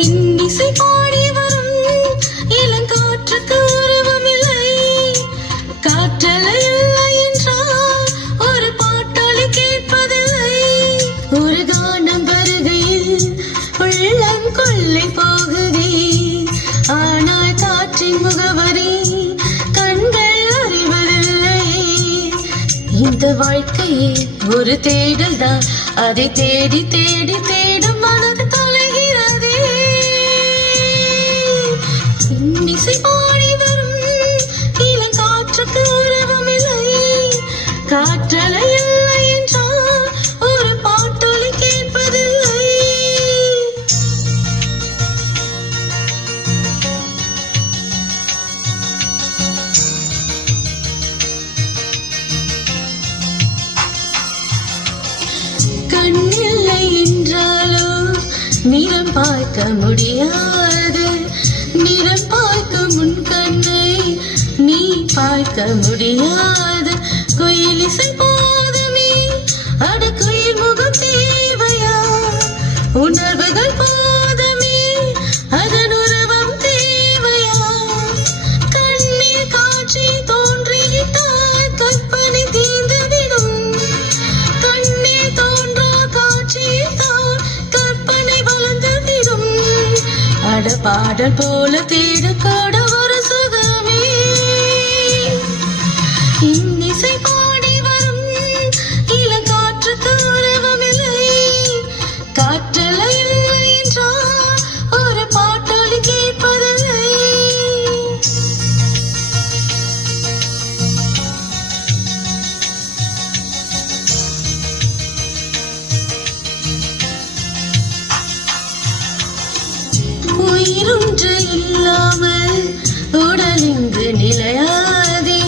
இன்னிசை பாடி வரும் இளங்காற்றுக்கு உருவமில்லை. காற்றலை இல்லை என்றால் ஒரு பாட்டாளி கேட்பதில்லை. ஒரு கானம் வருகையில் உள்ளம் கொள்ளை போகுதே. ஆனால் காற்றின் முகவரி கண்கள் அறிவதில்லை. இந்த வாழ்க்கையே ஒரு தேடல் தான். அதை தேடி தேடி தேடும் மனது தொலைகிறதே. இன்னிசை பாடி வரும் இளங்காற்றுக்கு உருவமில்லை. காற்றலை இல்லை என்றால் ஒரு பாட்டொலி கேட்பதில்லை. கண்ணில்லை என்றாலோ நிறம் பார்க்க முடியாது. நிறம் பார்க்கும் முன் கண்ணை நீ பார்க்க முடியாது. குயிலிசை போதுமே, அட குயில் முகம் தேவையா? உணர்வுகள் போதுமே, அதன் உருவம் தேவையா? கண்ணீர் காட்சி தோன்றிவிட்டால் கற்பனை தீர்ந்துவிடும். கண்ணீர் தோன்றா காட்சிதான் கற்பனை வளர்ந்துவிடும். அட பாடல் போல தேடக்கூட ஒரு சுகமே. இன்னிசை பாடி வரும் இளங்காற்றுக்கு உருவமில்லை. காற்றலை இல்லை என்றால் ஒரு பாட்டொலி கேட்பதில்லை. உயிரொன்று இல்லாமல் உடல் இங்கு நிலையாதே.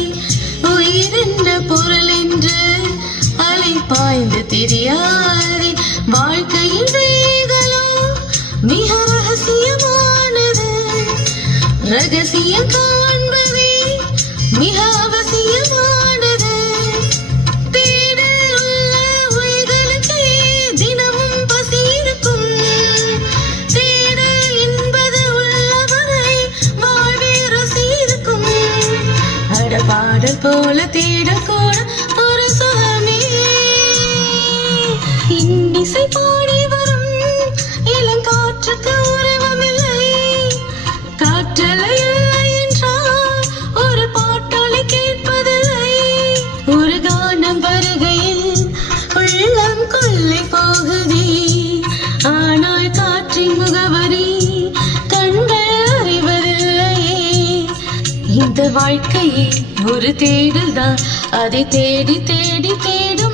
உயிர் என்ன பொருள் என்று அலை பாய்ந்து தெரியாதே. வாழ்க்கையின் வேகலாம் மிக ரகசியமானது. ரகசியம் காண்பதே மிக அவசியமானது. தேடல் உள்ள உயிர்களுக்கே தினமும் பசி இருக்கும். தேடல் என்பது உள்ளவரை வாழ்வே ருசி இருக்கும். அட பாடல் போல தேடல் கூட ஒரு சுகமே. இன்னிசை பாடி வரும் இளங்காற்றுக்கு உருவமில்லை. காற்றலை இல்லை என்றால் ஒரு பாட்டொலி கேட்பதில்லை. ஒரு கானம் வருகையில் உள்ளம் கொள்ளை போகுதே. ஆனால் காற்றின் முகவரி கண்கள் அறிவதில்லையே. இந்த வாழ்க்கையே ஒரு தேடல் தான். அதை தேடி தேடி தேடும்